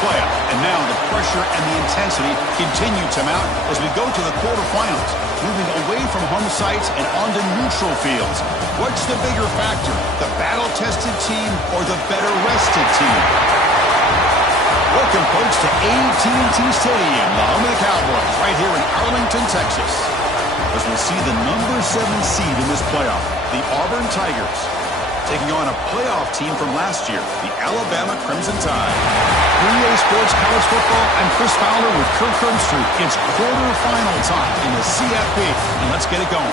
playoff. And now the pressure and the intensity continue to mount as we go to the quarterfinals, moving away from home sites and onto neutral fields. What's the bigger factor, the battle-tested team or the better-rested team? Welcome, folks, to AT&T Stadium, the home of the Cowboys, right here in Arlington, Texas, as we see the number 7 seed in this playoff, the Auburn Tigers, taking on a playoff team from last year, the Alabama Crimson Tide. 3A Sports College Football, I'm Chris Fowler with Kirk Herbstreit. It's quarterfinal time in the CFP, and let's get it going.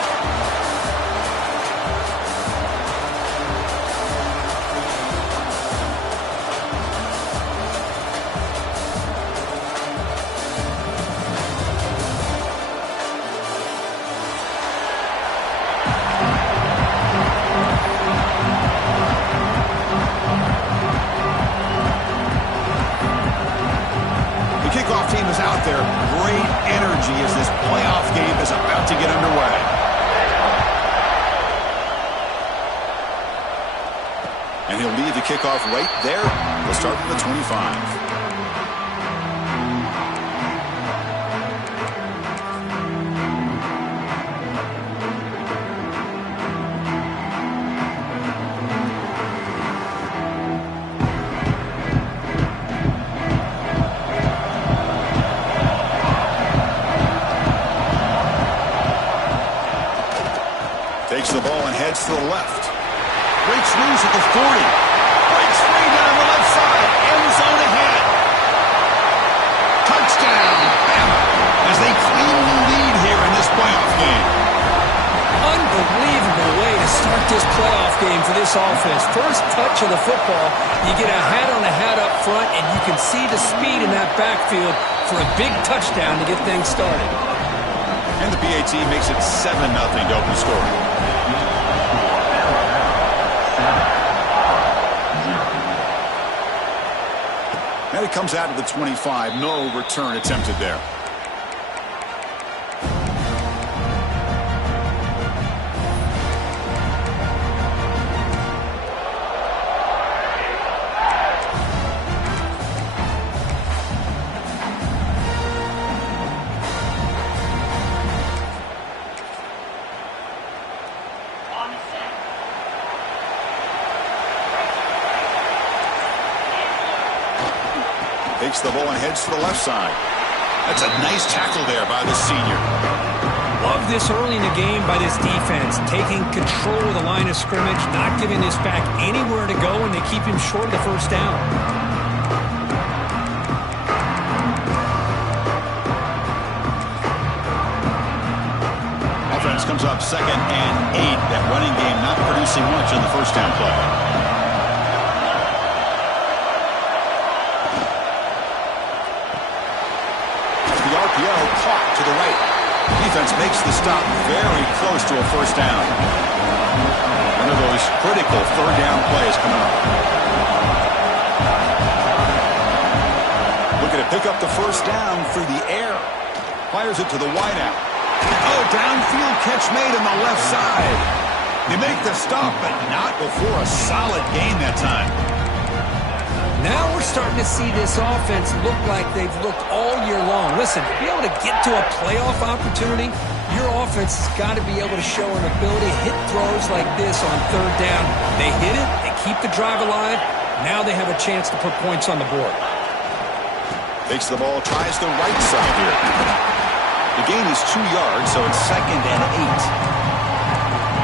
Team is out there. Great energy as this playoff game is about to get underway. And he'll leave the kickoff right there. We'll start with the 25. Takes the ball and heads to the left. Breaks loose at the 40. Breaks free down the left side. End zone ahead. Touchdown, Bama, as they cleanly lead here in this playoff game. Unbelievable way to start this playoff game for this offense. First touch of the football, you get a hat-on-a-hat up front, and you can see the speed in that backfield for a big touchdown to get things started. And the PAT makes it 7-0 to open the score. And it comes out of the 25. No return attempted there. Takes the ball and heads to the left side. That's a nice tackle there by the senior. Love this early in the game by this defense, taking control of the line of scrimmage, not giving this back anywhere to go, and they keep him short of the first down. Offense comes up 2nd and 8. That running game not producing much on the first down play. Caught to the right. Defense makes the stop very close to a first down. One of those critical third down plays coming up. Looking to pick up the first down through the air. Fires it to the wideout. Oh, downfield catch made on the left side. They make the stop, but not before a solid gain that time. Now we're starting to see this offense look like they've looked all year long. Listen, to be able to get to a playoff opportunity, your offense has got to be able to show an ability to hit throws like this on third down. They hit it, they keep the drive alive. Now they have a chance to put points on the board. Takes the ball, tries the right side here. The gain is 2 yards, so it's 2nd and 8.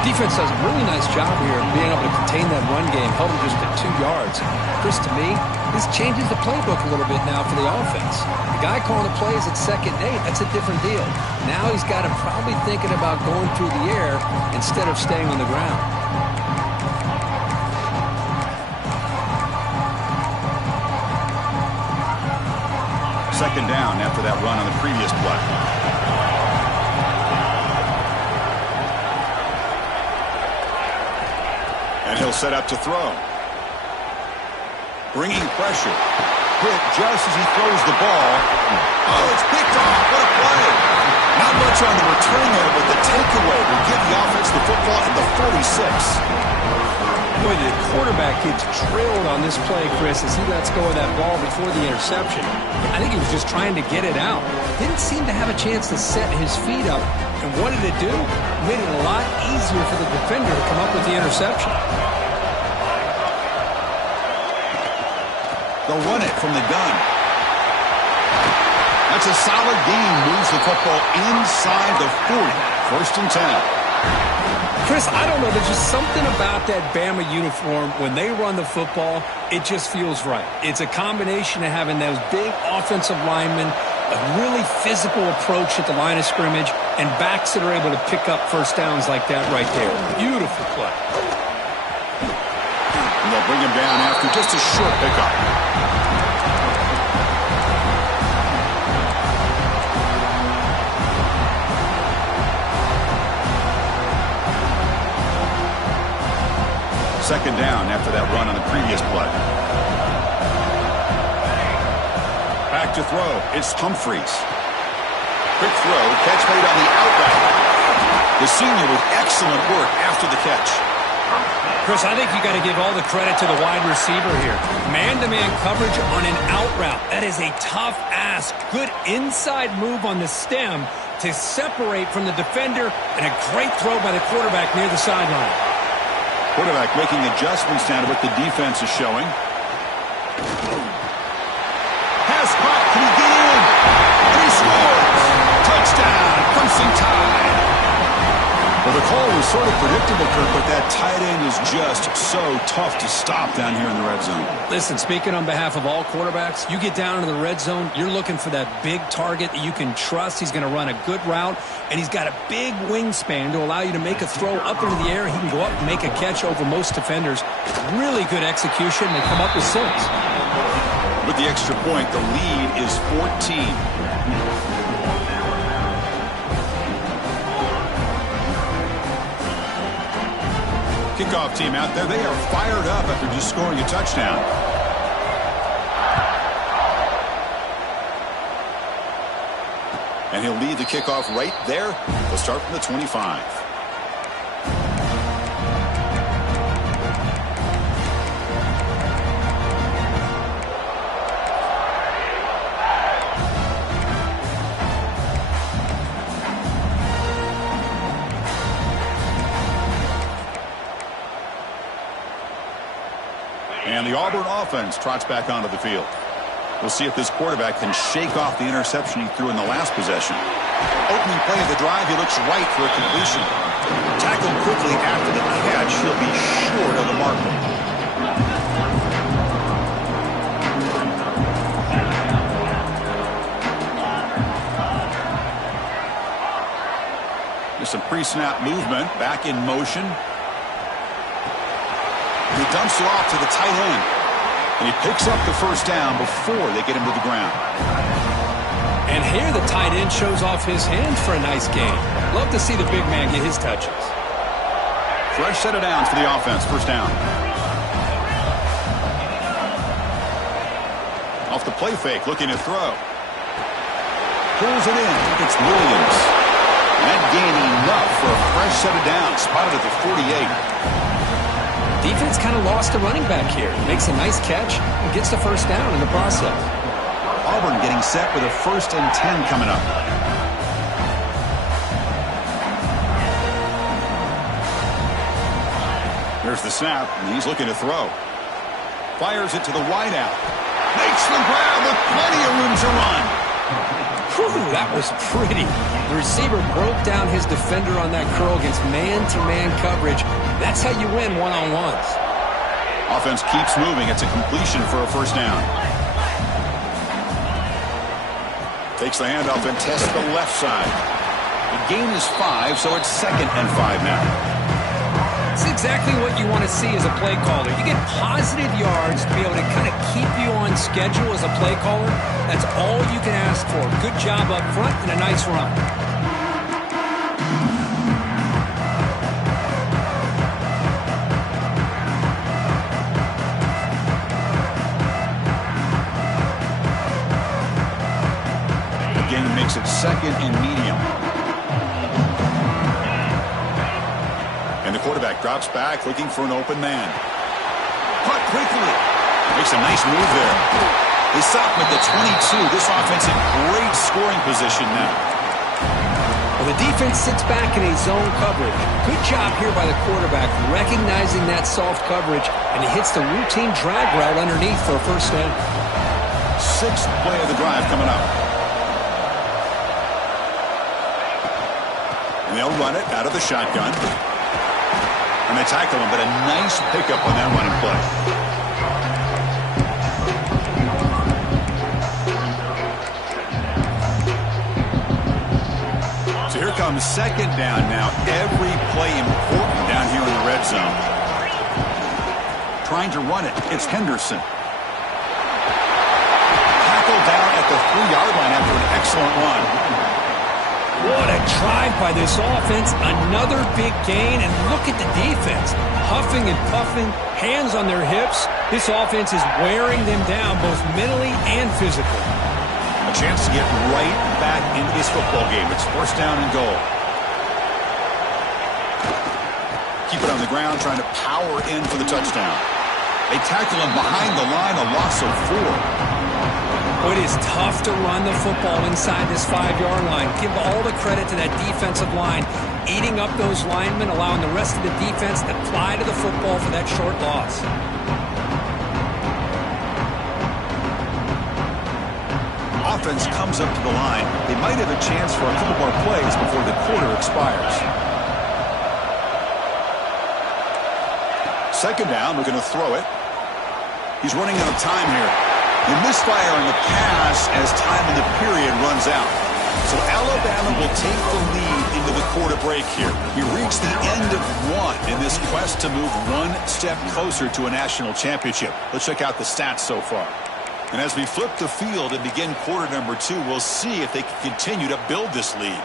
Defense does a really nice job here of being able to contain that run game, held them just at 2 yards. Chris, to me, this changes the playbook a little bit now for the offense. The guy calling the plays at 2nd and 8, that's a different deal. Now he's got him probably thinking about going through the air instead of staying on the ground. Second down after that run on the previous play. And he'll set up to throw. Bringing pressure. Hit just as he throws the ball. Oh, it's picked off. What a play. Not much on the return there, but the takeaway will give the offense the football at the 46. Boy, the quarterback gets drilled on this play, Chris, as he lets go of that ball before the interception. I think he was just trying to get it out. Didn't seem to have a chance to set his feet up. And what did it do? Made it a lot easier for the defender to come up with the interception. They'll run it from the gun. That's a solid gain. Moves the football inside the 40. First and 10. Chris, I don't know. There's just something about that Bama uniform. When they run the football, it just feels right. It's a combination of having those big offensive linemen, a really physical approach at the line of scrimmage, and backs that are able to pick up first downs like that right there. Beautiful play. And they'll bring him down after just a short pickup. Second down after that run on the previous play. Back to throw. It's Humphreys. Quick throw. Catch made on the out route. The senior with excellent work after the catch. Chris, I think you got to give all the credit to the wide receiver here. Man-to-man coverage on an out route. That is a tough ask. Good inside move on the stem to separate from the defender, and a great throw by the quarterback near the sideline. Quarterback making adjustments down to what the defense is showing. Pass caught. Can he get in? And he scores. Touchdown. Crimson Tide. Well, the call was sort of predictable, Kirk, but that tight end is just so tough to stop down here in the red zone. Listen, speaking on behalf of all quarterbacks, you get down into the red zone, you're looking for that big target that you can trust. He's going to run a good route, and he's got a big wingspan to allow you to make a throw up into the air. He can go up and make a catch over most defenders. Really good execution. They come up with 6. With the extra point, the lead is 14. Kickoff team out there. They are fired up after just scoring a touchdown. And he'll lead the kickoff right there. They'll start from the 25. And the Auburn offense trots back onto the field. We'll see if this quarterback can shake off the interception he threw in the last possession. Opening play of the drive, he looks right for a completion. Tackled quickly after the catch, he'll be short of the marker. There's some pre-snap movement, back in motion. He dumps it off to the tight end. And he picks up the first down before they get him to the ground. And here the tight end shows off his hands for a nice gain. Love to see the big man get his touches. Fresh set of downs for the offense. First down. Off the play fake, looking to throw. Pulls it in. It's Williams. And that gain enough for a fresh set of downs. Spotted at the 48. Defense kind of lost a running back here. Makes a nice catch and gets the first down in the process. Auburn getting set with a 1st and 10 coming up. There's the snap, and he's looking to throw. Fires it to the wideout. Makes the grab with plenty of room to run. Whew, that was pretty. The receiver broke down his defender on that curl against man-to-man coverage. That's how you win one-on-ones. Offense keeps moving. It's a completion for a first down. Takes the handoff and tests the left side. The gain is 5, so it's 2nd and 5 now. It's exactly what you want to see as a play caller. You get positive yards to be able to kind of keep you on schedule as a play caller. That's all you can ask for. Good job up front and a nice run. makes it 2nd and medium. And the quarterback drops back looking for an open man. Caught quickly. Makes a nice move there. They stop him at the 22. This offense in great scoring position now. Well, the defense sits back in a zone coverage. Good job here by the quarterback recognizing that soft coverage, and he hits the routine drag route underneath for a first down. 6th play of the drive coming up. And they'll run it out of the shotgun. And they tackle him, but a nice pickup on that running play. So here comes 2nd down now. Every play important down here in the red zone. Trying to run it. It's Henderson. Tackled down at the 3-yard line after an excellent run. What a drive by this offense. Another big gain, and look at the defense. Huffing and puffing, hands on their hips. This offense is wearing them down both mentally and physically. A chance to get right back into this football game. It's 1st down and goal. Keep it on the ground, trying to power in for the touchdown. They tackle him behind the line, a loss of 4. It is tough to run the football inside this 5-yard line. Give all the credit to that defensive line, eating up those linemen, allowing the rest of the defense to fly to the football for that short loss. Offense comes up to the line. They might have a chance for a couple more plays before the quarter expires. 2nd down, we're going to throw it. He's running out of time here. They misfire in the pass as time in the period runs out. So Alabama will take the lead into the quarter break here. We reach the end of 1 in this quest to move 1 step closer to a national championship. Let's check out the stats so far. And as we flip the field and begin quarter number 2, we'll see if they can continue to build this lead.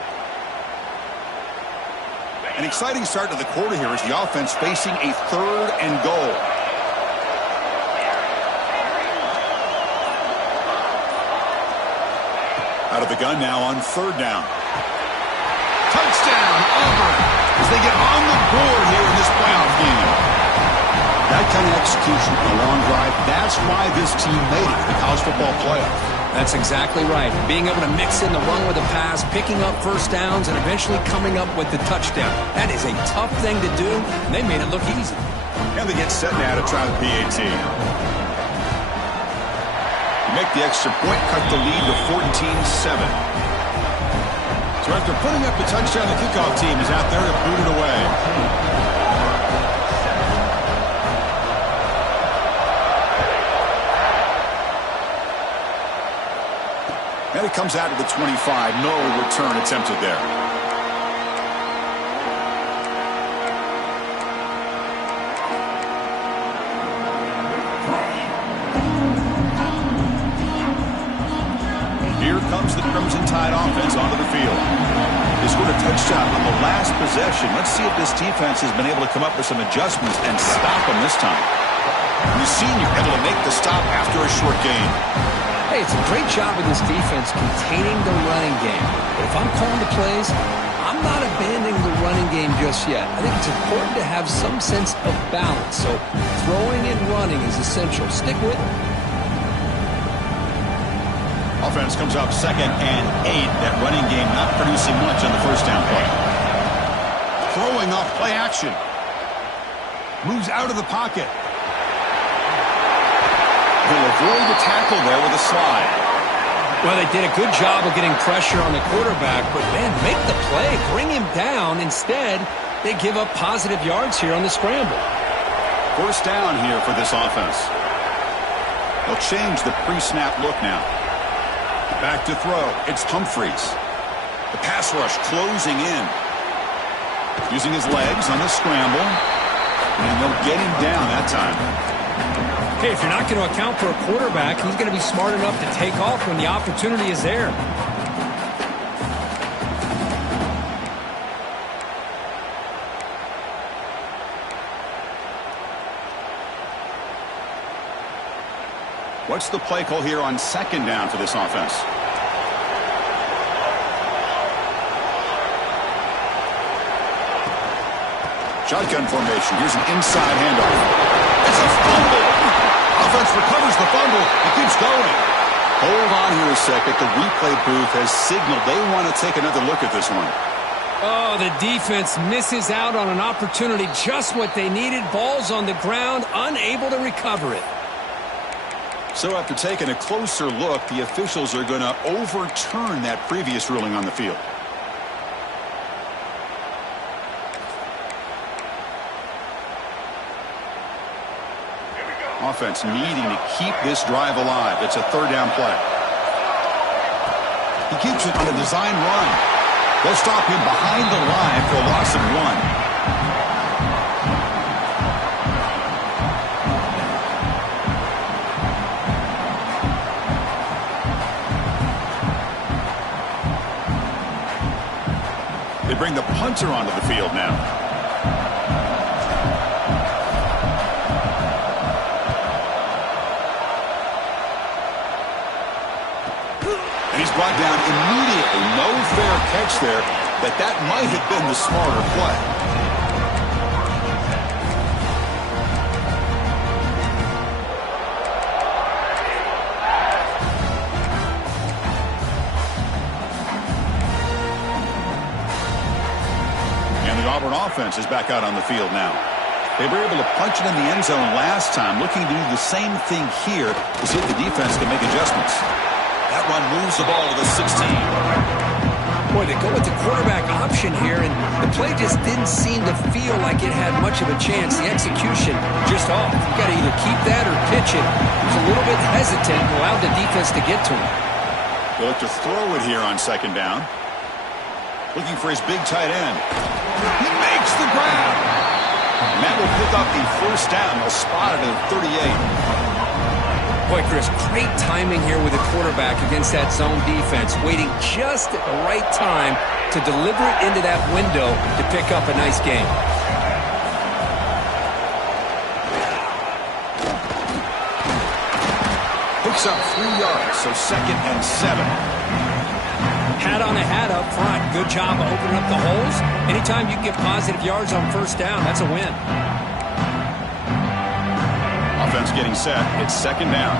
An exciting start to the quarter here as the offense facing a 3rd and goal. Out of the gun now on 3rd down. Touchdown, Auburn, as they get on the board here in this playoff game. That kind of execution on a long drive, that's why this team made it to the college football playoff. That's exactly right. Being able to mix in the run with the pass, picking up first downs, and eventually coming up with the touchdown. That is a tough thing to do, and they made it look easy. And they get set now to try the PAT. Make the extra point, cut the lead to 14-7. So after putting up the touchdown, the kickoff team is out there to boot it away. And it comes out to the 25. No return attempted there. Here comes the Crimson Tide offense onto the field. They scored a touchdown on the last possession. Let's see if this defense has been able to come up with some adjustments and stop them this time. And the senior able to make the stop after a short gain. Hey, it's a great job of this defense containing the running game. But if I'm calling the plays, I'm not abandoning the running game just yet. I think it's important to have some sense of balance. So throwing and running is essential. Stick with it. Offense comes up 2nd and 8. That running game not producing much on the 1st down play. Throwing off play action. Moves out of the pocket. He'll avoid the tackle there with a slide. Well, they did a good job of getting pressure on the quarterback, but, man, make the play. Bring him down. Instead, they give up positive yards here on the scramble. 1st down here for this offense. They'll change the pre-snap look now. Back to throw. It's Humphreys. The pass rush closing in. Using his legs on the scramble. And they'll get him down that time. Hey, if you're not going to account for a quarterback, he's going to be smart enough to take off when the opportunity is there. What's the play call here on 2nd down for this offense? Shotgun formation. Here's an inside handoff. It's a fumble. Offense recovers the fumble and keeps going. Hold on here a second. The replay booth has signaled they want to take another look at this one. Oh, the defense misses out on an opportunity, just what they needed. Ball's on the ground, unable to recover it. So after taking a closer look, the officials are going to overturn that previous ruling on the field. Offense needing to keep this drive alive. It's a third down play. He keeps it on a design run. They'll stop him behind the line for a loss of 1. They bring the punter onto the field now. And he's brought down immediately. No fair catch there, but that might have been the smarter play. Auburn offense is back out on the field now. They were able to punch it in the end zone last time, looking to do the same thing here to see if the defense can make adjustments. That run moves the ball to the 16. Boy, they go with the quarterback option here, and the play just didn't seem to feel like it had much of a chance. The execution just off. You got to either keep that or pitch it. He was a little bit hesitant and allowed the defense to get to him. They'll look to throw it here on second down. Looking for his big tight end. He makes the grab. And that will pick up the first down. They'll spot it at 38. Boy, Chris, great timing here with the quarterback against that zone defense, waiting just at the right time to deliver it into that window to pick up a nice game. Picks up 3 yards, so 2nd and 7. Hat on a hat up front. Good job of opening up the holes. Anytime you can get positive yards on first down, that's a win. Offense getting set. It's 2nd down.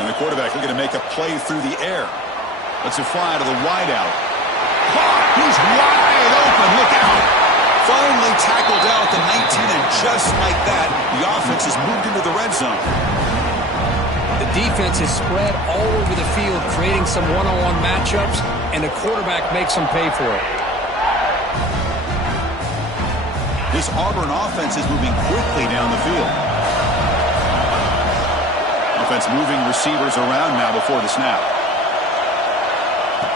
And the quarterback looking to make a play through the air. Lets it fly to the wideout. He's wide open. Look out. Finally tackled out at the 19, and just like that, the offense has moved into the red zone. The defense is spread all over the field, creating some one-on-one matchups, and the quarterback makes them pay for it. This Auburn offense is moving quickly down the field. Offense moving receivers around now before the snap.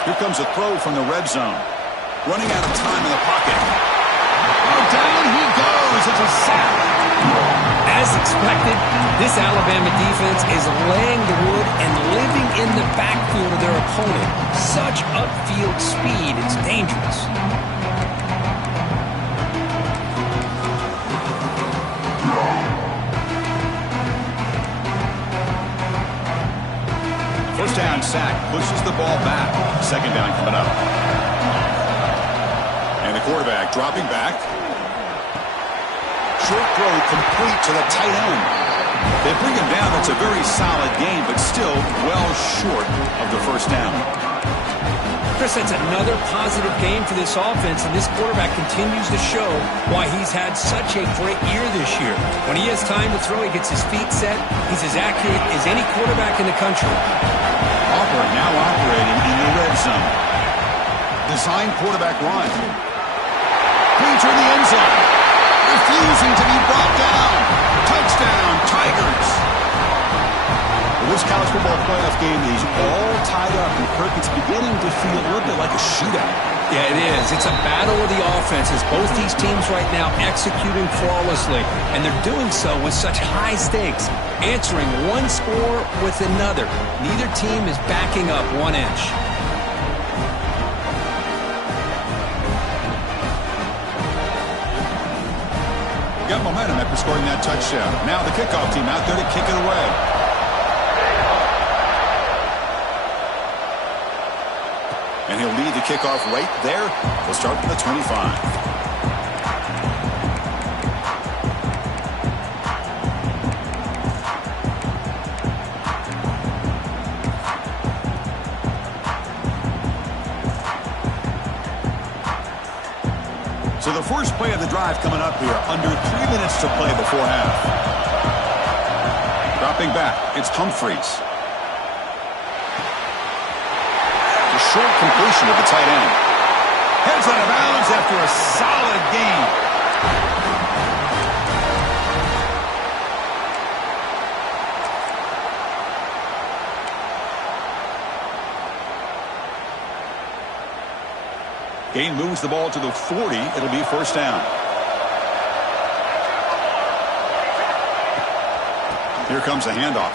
Here comes a throw from the red zone. Running out of time in the pocket. Oh, down he goes. It's a sack. As expected, this Alabama defense is laying the wood and living in the backfield of their opponent. Such upfield speed, it's dangerous. First down sack, pushes the ball back. 2nd down coming up. And the quarterback dropping back. Short throw complete to the tight end. They bring him down. That's a very solid game, but still well short of the first down. Chris, that's another positive game for this offense, and this quarterback continues to show why he's had such a great year this year. When he has time to throw, he gets his feet set. He's as accurate as any quarterback in the country. Auburn now operating in the red zone. Design quarterback run. Clean to the end zone. Refusing to be brought down. Touchdown, Tigers. Well, this college football playoff game is all tied up, and Kirk, it's beginning to feel a little bit like a shootout. Yeah, it is. It's a battle of the offenses. Both these teams right now executing flawlessly, and they're doing so with such high stakes, answering one score with another. Neither team is backing up 1 inch. Got momentum after scoring that touchdown. Now the kickoff team out there to kick it away. And he'll lead the kickoff right there. He'll start from the 25. So the first play of the drive coming up here. Under 3 minutes to play before half. Dropping back, it's Humphries. The short completion of the tight end. Heads out of bounds after a solid gain. Gain moves the ball to the 40. It'll be first down. Here comes a handoff.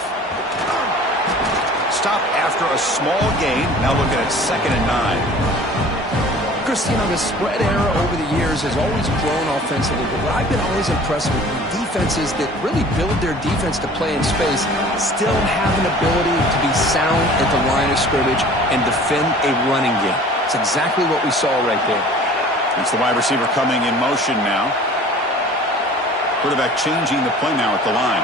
Stop after a small gain. Now looking at 2nd and 9. Chris, the spread era over the years has always grown offensively, but what I've been always impressed with defenses that really build their defense to play in space still have an ability to be sound at the line of scrimmage and defend a running game. It's exactly what we saw right there. It's the wide receiver coming in motion now. Quarterback changing the play now at the line.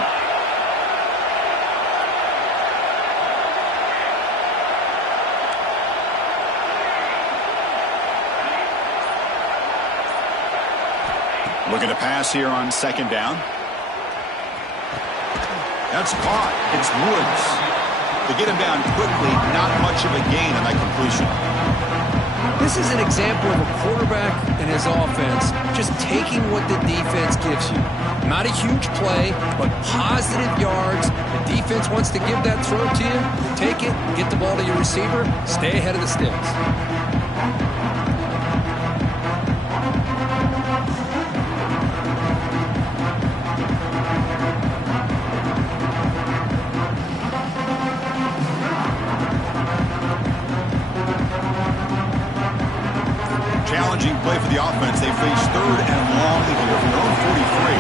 Looking to pass here on 2nd down. That's caught. It's Woods. To get him down quickly, not much of a gain on that completion. This is an example of a quarterback and his offense just taking what the defense gives you. Not a huge play, but positive yards. The defense wants to give that throw to you. You take it, get the ball to your receiver, stay ahead of the sticks. Challenging play for the offense. They face 3rd and long here from their own 43.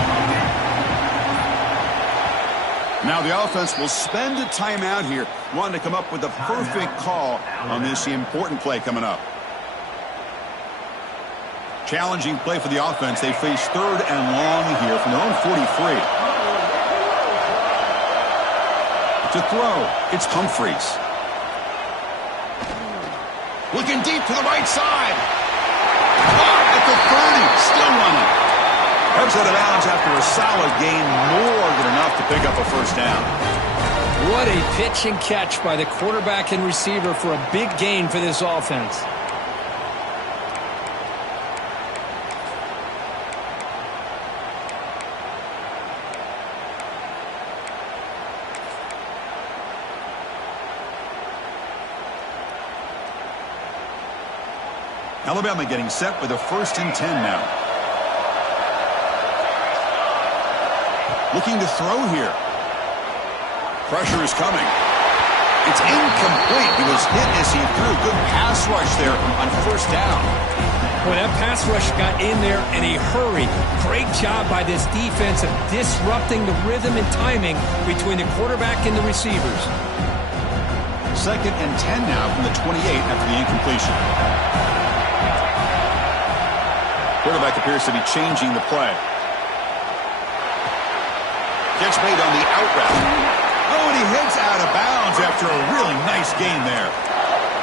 Now the offense will spend a timeout here, wanting to come up with a perfect call on this important play coming up. Challenging play for the offense. They face 3rd and long here from their own 43. To throw, it's Humphries. Looking deep to the right side. At the 30, still running. Heads out of bounds after a solid gain, more than enough to pick up a first down. What a pitch and catch by the quarterback and receiver for a big gain for this offense. Alabama getting set with a 1st and 10 now. Looking to throw here. Pressure is coming. It's incomplete. He was hit as he threw. Good pass rush there on 1st down. Boy, that pass rush got in there in a hurry. Great job by this defense of disrupting the rhythm and timing between the quarterback and the receivers. 2nd and 10 now from the 28 after the incompletion. Quarterback appears to be changing the play. Catch made on the out route. Oh, and he heads out of bounds after a really nice gain there.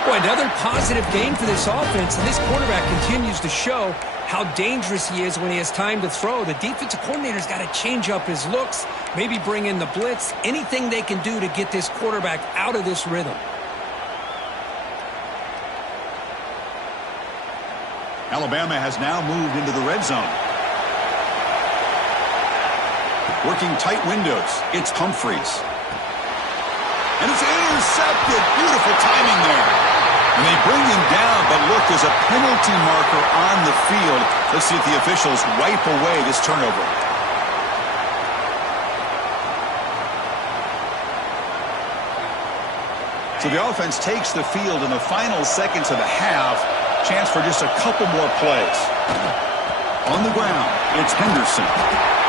Boy, another positive gain for this offense, and this quarterback continues to show how dangerous he is when he has time to throw. The defensive coordinator's got to change up his looks, maybe bring in the blitz, anything they can do to get this quarterback out of this rhythm. Alabama has now moved into the red zone. Working tight windows. It's Humphries. And it's intercepted. Beautiful timing there. And they bring him down, but look, there's a penalty marker on the field. Let's see if the officials wipe away this turnover. So the offense takes the field in the final seconds of the half. Chance for just a couple more plays. On the ground, it's Henderson.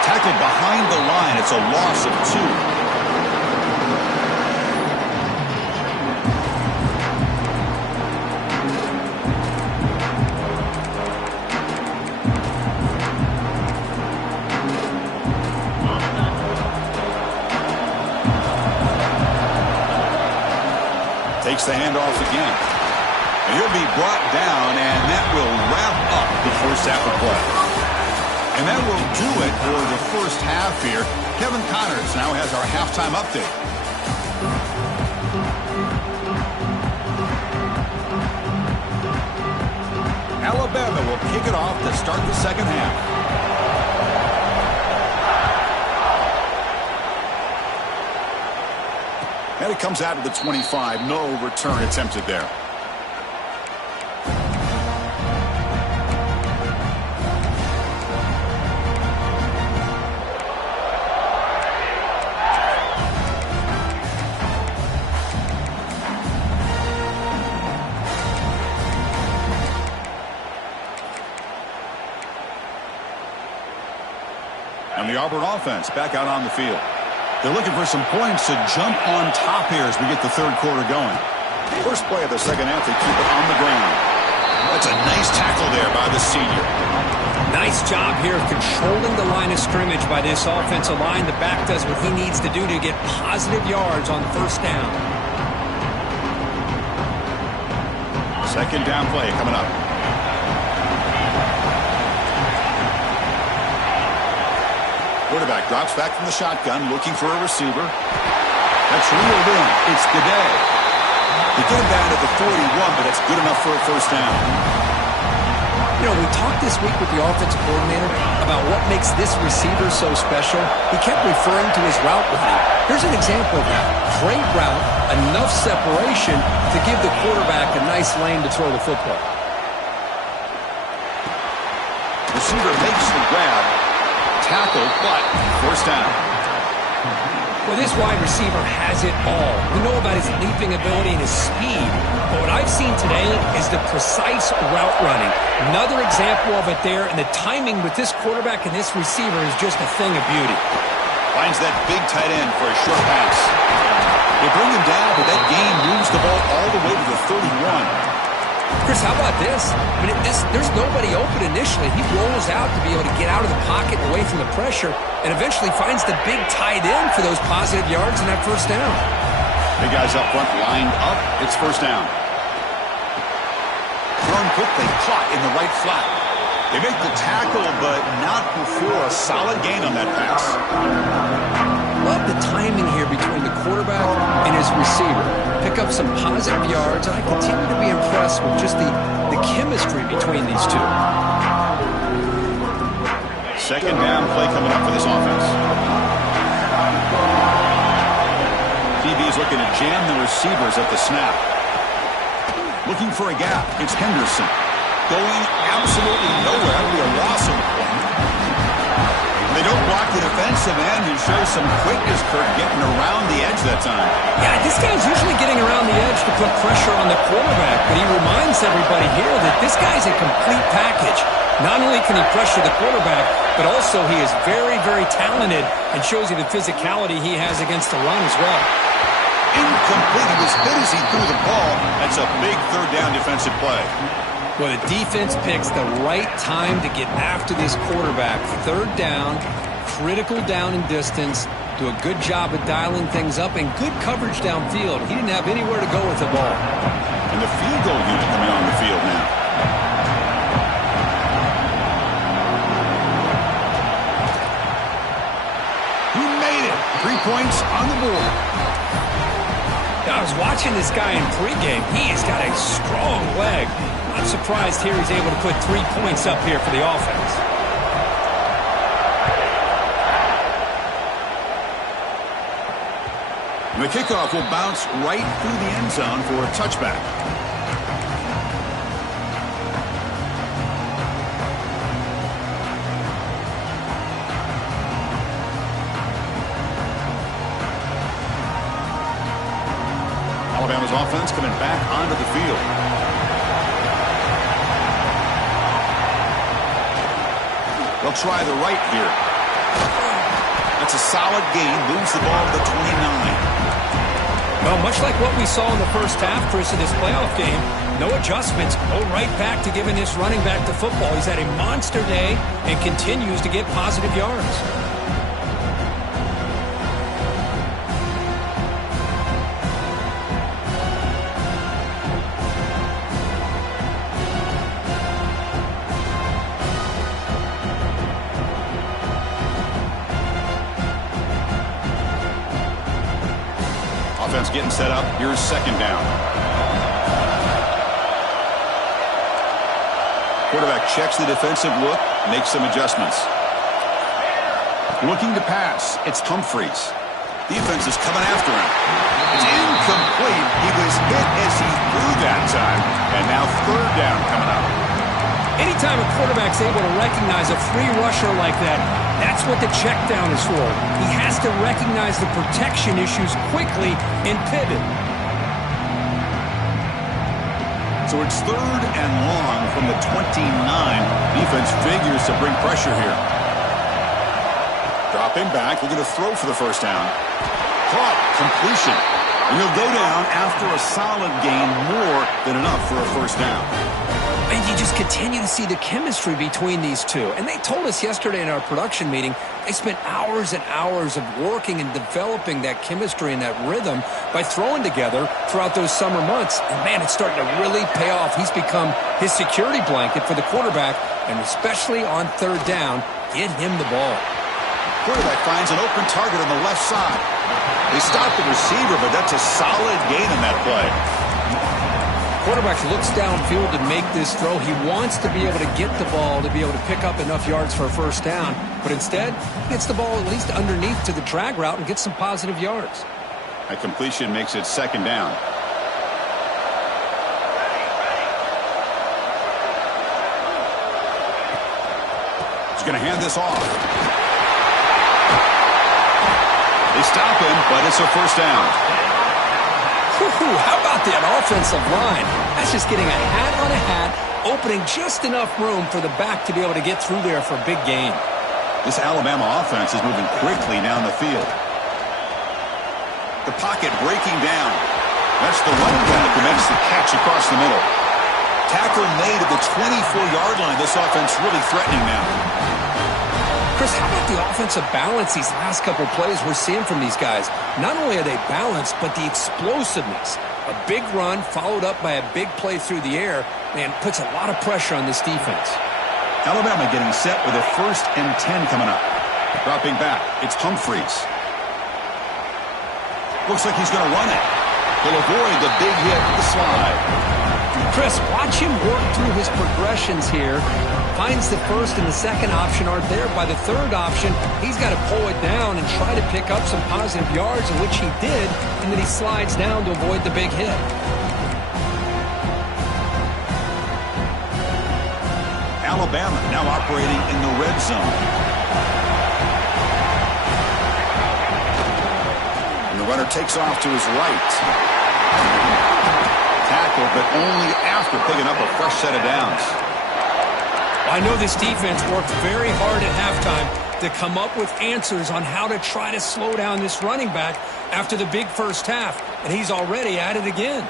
Tackled behind the line. It's a loss of 2. takes the handoff again. And he'll be brought down, and that will wrap up the first half of play. And that will do it for the first half here. Kevin Connors now has our halftime update. Alabama will kick it off to start the second half. And it comes out of the 25. No return attempted there. And the Auburn offense back out on the field. They're looking for some points to jump on top here as we get the third quarter going. First play of the second half, they keep it on the ground. That's a nice tackle there by the senior. Nice job here of controlling the line of scrimmage by this offensive line. The back does what he needs to do to get positive yards on first down. Second down play coming up. Quarterback drops back from the shotgun, looking for a receiver. That's reeled in. It's the day. They get him down at the 41, but that's good enough for a first down. You know, we talked this week with the offensive coordinator about what makes this receiver so special. He kept referring to his route running. Here's an example of that. Great route, enough separation to give the quarterback a nice lane to throw the football. Receiver makes the grab. Tackle, but first down. Well, this wide receiver has it all. We know about his leaping ability and his speed, but what I've seen today is the precise route running. Another example of it there, and the timing with this quarterback and this receiver is just a thing of beauty. Finds that big tight end for a short pass. They bring him down, but that gain moves the ball all the way to the 31. Chris, how about this? I mean, there's nobody open initially. He rolls out to be able to get out of the pocket away from the pressure and eventually finds the big tight end for those positive yards in that first down. Big guys up front lined up. It's first down. Thrown quickly, caught in the right flat. They make the tackle, but not before a solid gain on that pass. Love the timing here between the quarterback and his receiver. Pick up some positive yards, and I continue to be impressed with just the chemistry between these two. Second down play coming up for this offense. DB is looking to jam the receivers at the snap. Looking for a gap. It's Henderson. Going absolutely nowhere. It'll be a loss of one. They don't block the defensive end and show some quickness, Kirk, getting around the edge that time. Yeah, this guy's usually getting around the edge to put pressure on the quarterback, but he reminds everybody here that this guy's a complete package. Not only can he pressure the quarterback, but also he is very, very talented and shows you the physicality he has against the run as well. Incomplete. He was hit as he threw the ball. That's a big third down defensive play. Well, the defense picks the right time to get after this quarterback. Third down, critical down and distance. Do a good job of dialing things up and good coverage downfield. He didn't have anywhere to go with the ball. And the field goal unit coming on the field now. He made it. 3 points on the board. I was watching this guy in pregame. He has got a strong leg. I'm surprised here he's able to put 3 points up here for the offense. And the kickoff will bounce right through the end zone for a touchback. Alabama's offense coming back onto the field. They'll try the right here. That's a solid gain. Moves the ball to the 29. Well, much like what we saw in the first half, Chris, of this playoff game, no adjustments. Go right back to giving this running back the football. He's had a monster day and continues to get positive yards. offense getting set up. Here's second down. Quarterback checks the defensive look, makes some adjustments. Looking to pass. It's Humphreys. Defense is coming after him. It's incomplete. He was hit as he threw that time. And now third down coming up. Anytime a quarterback's able to recognize a free rusher like that, that's what the check down is for. He has to recognize the protection issues quickly and pivot. So it's third and long from the 29. Defense figures to bring pressure here. Dropping back, looking to throw for the first down. Caught, completion. And he'll go down after a solid gain, more than enough for a first down. And you just continue to see the chemistry between these two. And they told us yesterday in our production meeting, they spent hours and hours of working and developing that chemistry and that rhythm by throwing together throughout those summer months. And, man, it's starting to really pay off. He's become his security blanket for the quarterback, and especially on third down, get him the ball. Quarterback finds an open target on the left side. They stop the receiver, but that's a solid gain in that play. Quarterback looks downfield to make this throw. He wants to be able to get the ball to be able to pick up enough yards for a first down. But instead, he gets the ball at least underneath to the drag route and gets some positive yards. A completion makes it second down. He's going to hand this off. They stop him, but it's a first down. How about that offensive line? That's just getting a hat on a hat, opening just enough room for the back to be able to get through there for a big gain. This Alabama offense is moving quickly down the field. The pocket breaking down. That's the running back who makes the catch across the middle. Tackle made at the 24-yard line. This offense really threatening now. Chris, how about the offensive balance these last couple plays we're seeing from these guys? Not only are they balanced, but the explosiveness. A big run followed up by a big play through the air, man, puts a lot of pressure on this defense. Alabama getting set with a 1st and 10 coming up. Dropping back, it's Humphreys. Looks like he's going to run it. He'll avoid the big hit with the slide. Chris, watch him work through his progressions here. Finds the first and the second option aren't there. By the third option, he's got to pull it down and try to pick up some positive yards, which he did, and then he slides down to avoid the big hit. Alabama now operating in the red zone. And the runner takes off to his right. Tackle, but only after picking up a fresh set of downs. I know this defense worked very hard at halftime to come up with answers on how to try to slow down this running back after the big first half, and he's already at it again.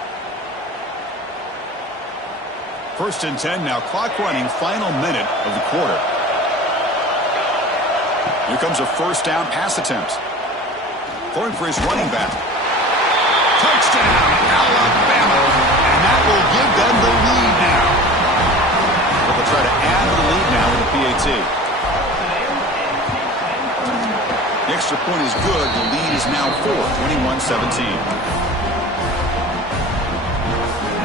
1st and 10 now, clock running, final minute of the quarter. Here comes a first down pass attempt. Throwing for his running back. Touchdown, Alabama. And that will give them the lead now. But they'll try to add to the lead now with a PAT. The extra point is good. The lead is now 4, 21-17.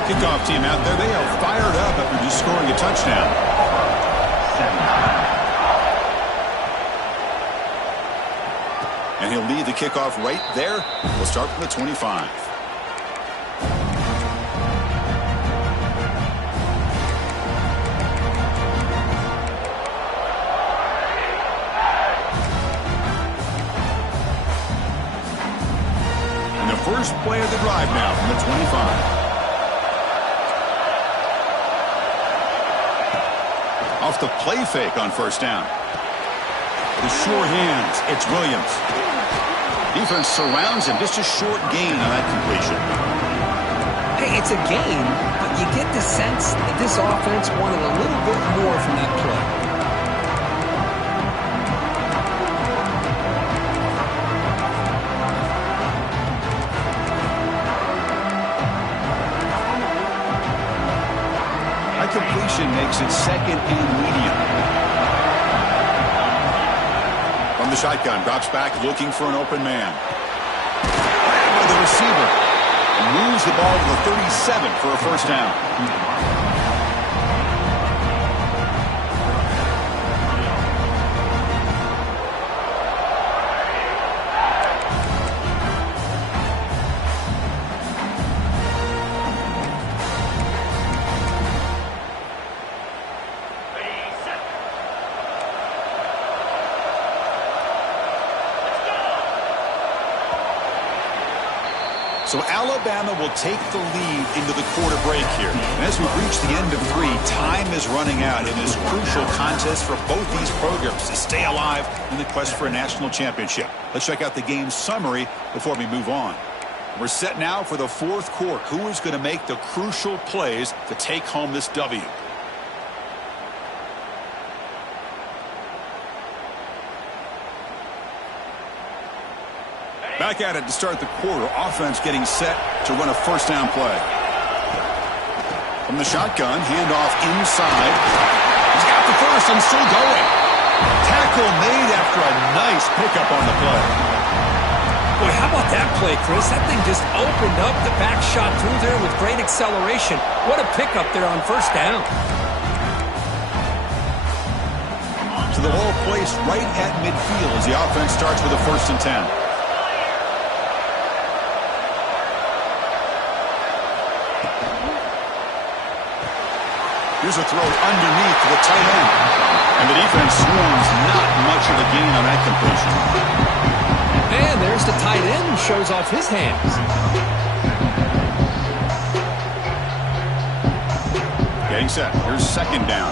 Kickoff team out there. They are fired up after just scoring a touchdown. And he'll lead the kickoff right there. We'll start from the 25. And the first play of the drive now from the 25. Off the play fake on first down. The sure hands, it's Williams. Defense surrounds him, just a short gain on that completion. Hey, it's a gain, but you get the sense that this offense wanted a little bit more from that play. That completion makes it 2nd and medium. From the shotgun, drops back, looking for an open man. to the receiver. And moves the ball to the 37 for a first down. So Alabama will take the lead into the quarter break here. And as we reach the end of 3, time is running out in this crucial contest for both these programs to stay alive in the quest for a national championship. Let's check out the game summary before we move on. We're set now for the fourth quarter. Who is going to make the crucial plays to take home this W? Back at it to start the quarter. Offense getting set to run a first down play. From the shotgun, handoff inside. He's got the first and still going. Tackle made after a nice pickup on the play. Boy, how about that play, Chris? That thing just opened up. The back shot through there with great acceleration. What a pickup there on first down. So the ball placed right at midfield as the offense starts with a 1st and 10. Here's a throw underneath to the tight end. And the defense swarms not much of a gain on that completion. And there's the tight end who shows off his hands. Getting set. Here's 2nd down.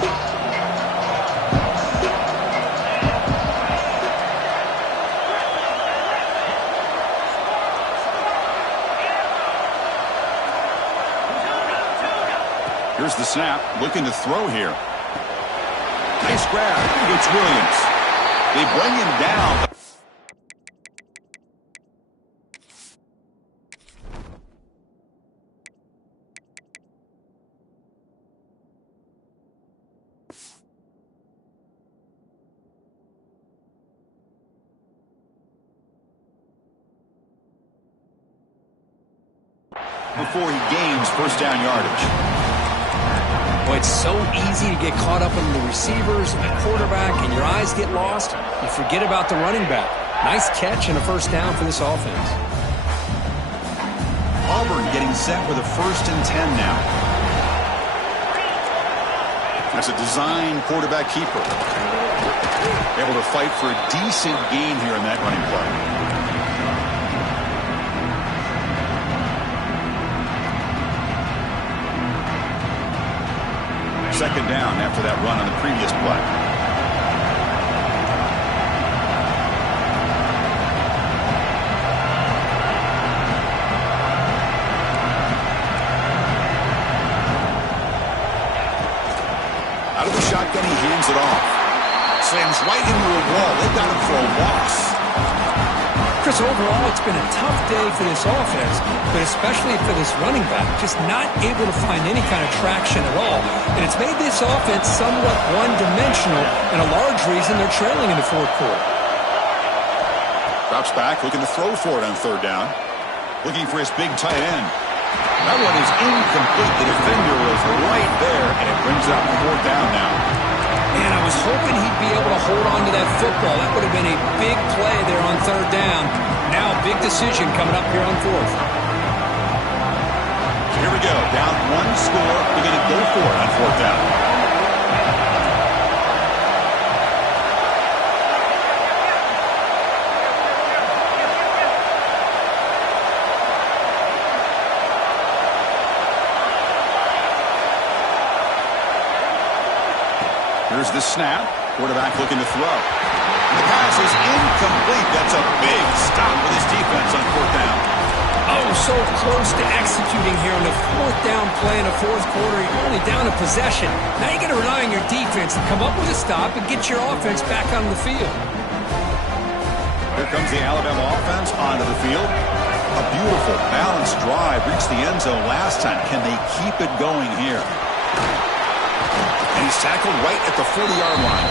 Here's the snap, looking to throw here. Nice grab. It's Williams. They bring him down. Before he gains first down yardage. Boy, it's so easy to get caught up in the receivers and the quarterback, and your eyes get lost. You forget about the running back. Nice catch and a first down for this offense. Auburn getting set with a 1st and 10 now. That's a design quarterback keeper. Able to fight for a decent gain here in that running play. 2nd down after that run on the previous play. Out of the shotgun, he hands it off. Slams right into a wall. They've got him for a loss. Chris, overall, it's been a tough day for this offense, but especially for this running back, just not able to find any kind of traction at all. And it's made this offense somewhat one-dimensional, and a large reason they're trailing in the 4th quarter. Drops back, looking to throw for it on 3rd down. Looking for his big tight end. That one is incomplete. The defender was right there, and it brings up 4th down now. Man, I was hoping he'd be able to hold on to that football. That would have been a big play there on 3rd down. Now a big decision coming up here on 4th. Here we go. Down 1 score. We're going to go for it on 4th down. Here's the snap. Quarterback looking to throw. The pass is incomplete. That's a big stop with his defense on 4th down. Oh, so close to executing here on the 4th down play in the 4th quarter. You're only down a possession. Now you got to rely on your defense to come up with a stop and get your offense back on the field. Here comes the Alabama offense onto the field. A beautiful, balanced drive. Reached the end zone last time. Can they keep it going here? And he's tackled right at the 40-yard line.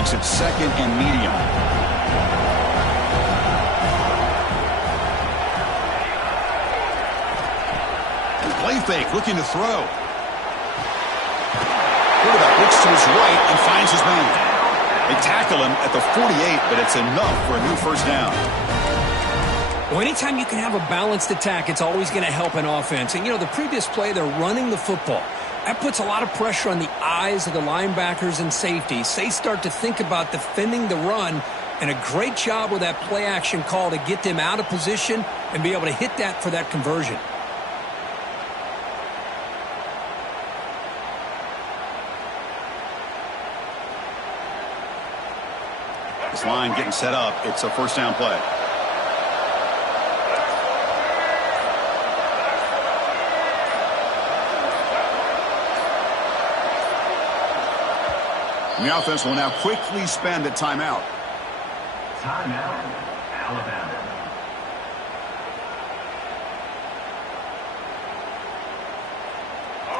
makes it 2nd and medium. Play fake, looking to throw. Quarterback looks to his right and finds his man. They tackle him at the 48, but it's enough for a new first down. Well, anytime you can have a balanced attack, it's always going to help an offense. And, the previous play, they're running the football. That puts a lot of pressure on the eyes of the linebackers and safeties. They start to think about defending the run, and a great job with that play action call to get them out of position and be able to hit that for that conversion. This line getting set up. It's a first down play. And the offense will now quickly spend a timeout. Timeout, Alabama.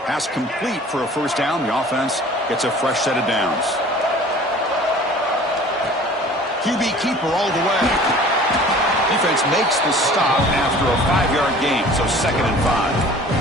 Pass complete for a first down. The offense gets a fresh set of downs. QB keeper all the way. Defense makes the stop after a 5-yard gain, so 2nd and 5.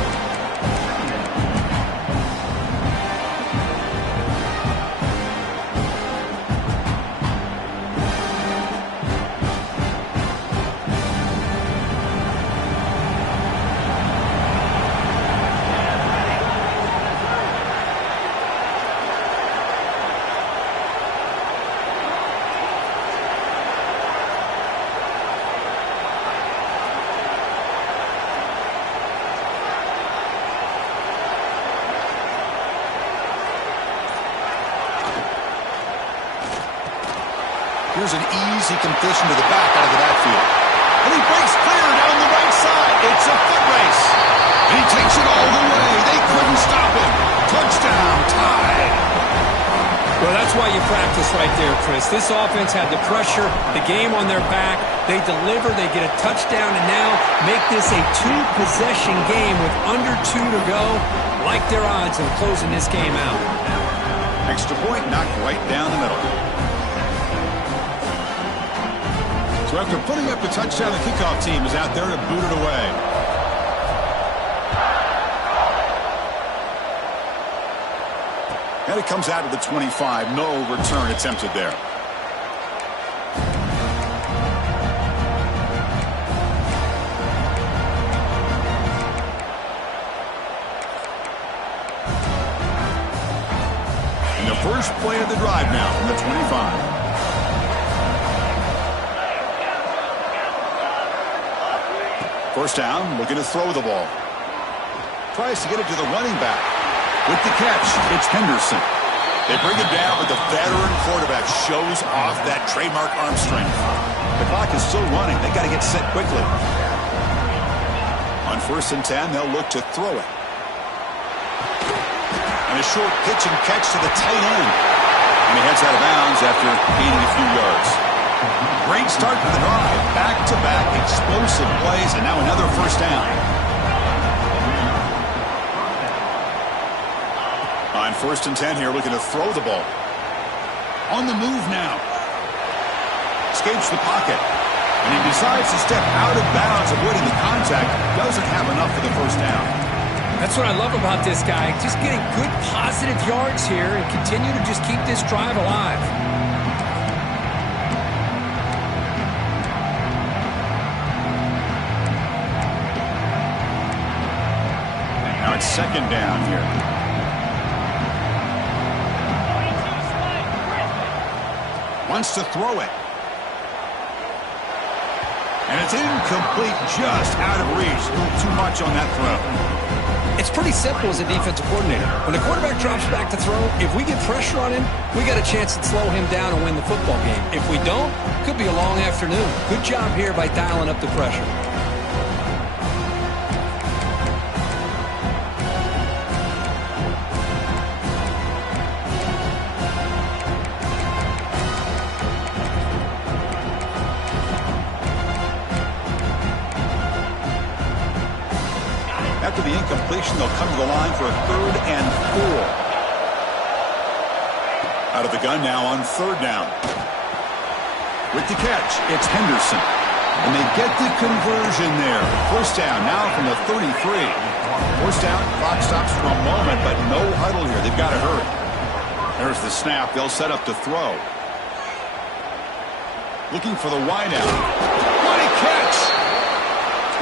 Here's an easy completion to the back out of the backfield. And he breaks clear down the right side. It's a foot race. And he takes it all the way. They couldn't stop him. Touchdown, tied. Well, that's why you practice right there, Chris. This offense had the pressure, the game on their back. They deliver, they get a touchdown, and now make this a 2-possession game with under 2 to go. Like their odds of closing this game out. Extra point knocked right down the middle. So after putting up the touchdown, the kickoff team is out there to boot it away. And it comes out of the 25. No return attempted there. And the first play of the drive now from the 25. First down, looking to throw the ball. Tries to get it to the running back. With the catch, it's Henderson. They bring it down, but the veteran quarterback shows off that trademark arm strength. The clock is still running. They got to get set quickly. On 1st and 10, they'll look to throw it. And a short pitch and catch to the tight end. And he heads out of bounds after gaining a few yards. Great start to the drive. Back-to-back explosive plays, and now another first down. On 1st and 10 here, looking to throw the ball. On the move now. Escapes the pocket. And he decides to step out of bounds, avoiding the contact. Doesn't have enough for the first down. That's what I love about this guy. Just getting good positive yards here and continue to just keep this drive alive. Now it's 2nd down here. Wants to throw it. And it's incomplete, just out of reach. A little too much on that throw. It's pretty simple as a defensive coordinator. When the quarterback drops back to throw, if we get pressure on him, we got a chance to slow him down and win the football game. If we don't, could be a long afternoon. Good job here by dialing up the pressure. After the incompletion, they'll come to the line for a 3rd and 4. Out of the gun now on 3rd down. With the catch, it's Henderson. And they get the conversion there. 1st down now from the 33. 1st down, clock stops for a moment, but no huddle here. They've got to hurry. There's the snap. They'll set up to throw. Looking for the wideout. What a catch!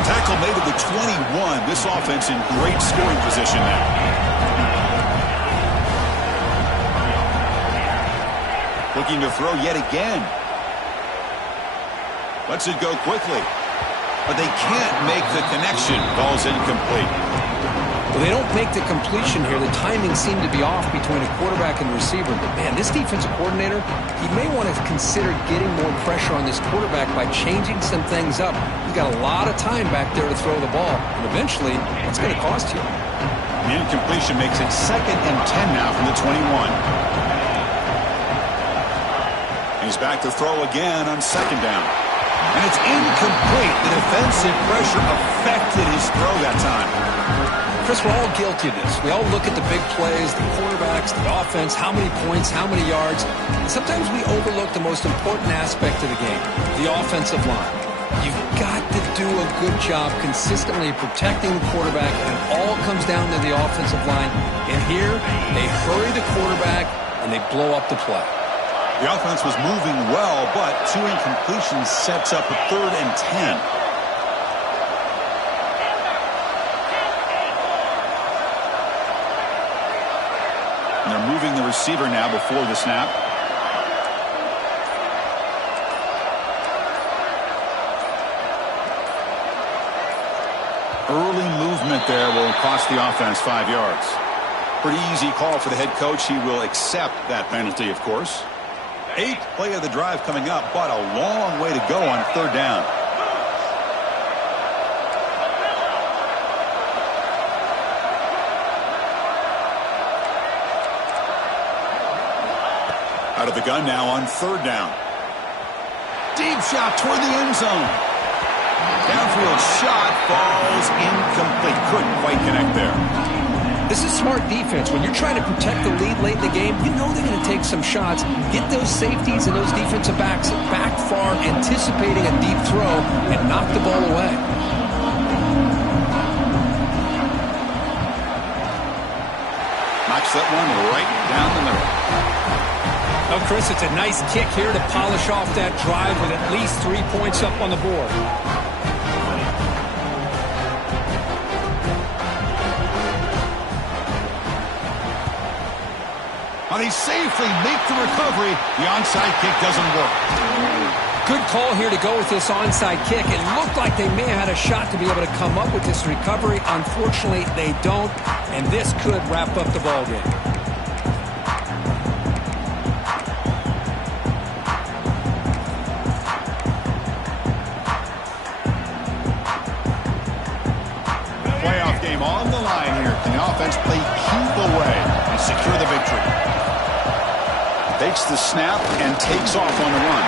Tackle made at the 21. This offense in great scoring position now. Looking to throw yet again. Lets it go quickly. But they can't make the connection. Ball's incomplete. Well, they don't make the completion here. The timing seemed to be off between a quarterback and receiver. But, man, this defensive coordinator, he may want to consider getting more pressure on this quarterback by changing some things up. He's got a lot of time back there to throw the ball. And eventually, that's going to cost you. The incompletion makes it 2nd and 10 now from the 21. He's back to throw again on 2nd down. And it's incomplete. The defensive pressure affected his throw that time. Chris, we're all guilty of this. We all look at the big plays, the quarterbacks, the offense, how many points, how many yards. And sometimes we overlook the most important aspect of the game, the offensive line. You've got to do a good job consistently protecting the quarterback, and it all comes down to the offensive line. And here, they hurry the quarterback, and they blow up the play. The offense was moving well, but 2 incompletions sets up a 3rd and 10. And they're moving the receiver now before the snap. Early movement there will cost the offense 5 yards. Pretty easy call for the head coach. He will accept that penalty, of course. 8th play of the drive coming up, but a long way to go on 3rd down. Out of the gun now on 3rd down. Deep shot toward the end zone. Downfield shot falls incomplete. Couldn't quite connect there. This is smart defense. When you're trying to protect the lead late in the game, you know they're going to take some shots. Get those safeties and those defensive backs back far, anticipating a deep throw, and knock the ball away. Knocks that one right down the middle. Oh, Chris, it's a nice kick here to polish off that drive with at least 3 points up on the board. They safely make the recovery. The onside kick doesn't work. Good call here to go with this onside kick. It looked like they may have had a shot to be able to come up with this recovery. Unfortunately, they don't, and this could wrap up the ball game. Playoff game on the line here. Can the offense play keep away and secure the victory? Takes the snap and takes off on the run.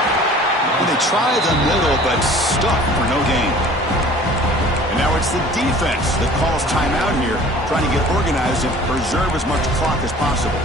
And they try the middle, but stuck for no gain. And now it's the defense that calls timeout here, trying to get organized and preserve as much clock as possible.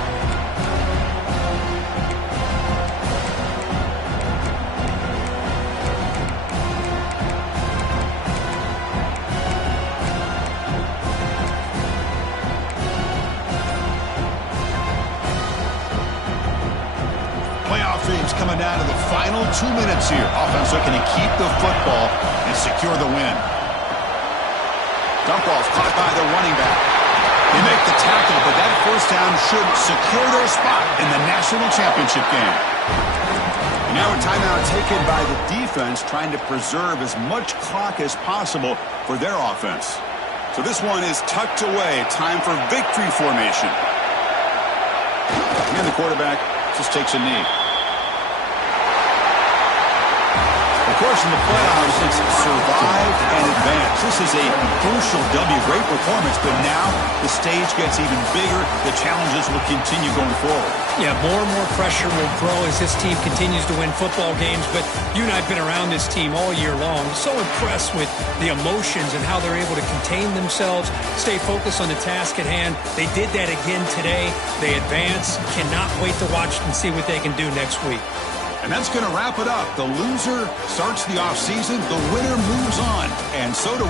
Coming down to the final 2 minutes here. Offense looking to keep the football and secure the win. Dump ball's caught by the running back. They make the tackle, but that 1st down should secure their spot in the national championship game. And now a timeout taken by the defense, trying to preserve as much clock as possible for their offense. So this one is tucked away. Time for victory formation. And the quarterback just takes a knee. Of course, in the playoffs, it's survive and advance. This is a crucial W. Great performance, but now the stage gets even bigger. The challenges will continue going forward. Yeah, more and more pressure will grow as this team continues to win football games, but you and I have been around this team all year long. So impressed with the emotions and how they're able to contain themselves, stay focused on the task at hand. They did that again today. They advance. Cannot wait to watch and see what they can do next week. And that's going to wrap it up. The loser starts the offseason. The winner moves on. And so do we.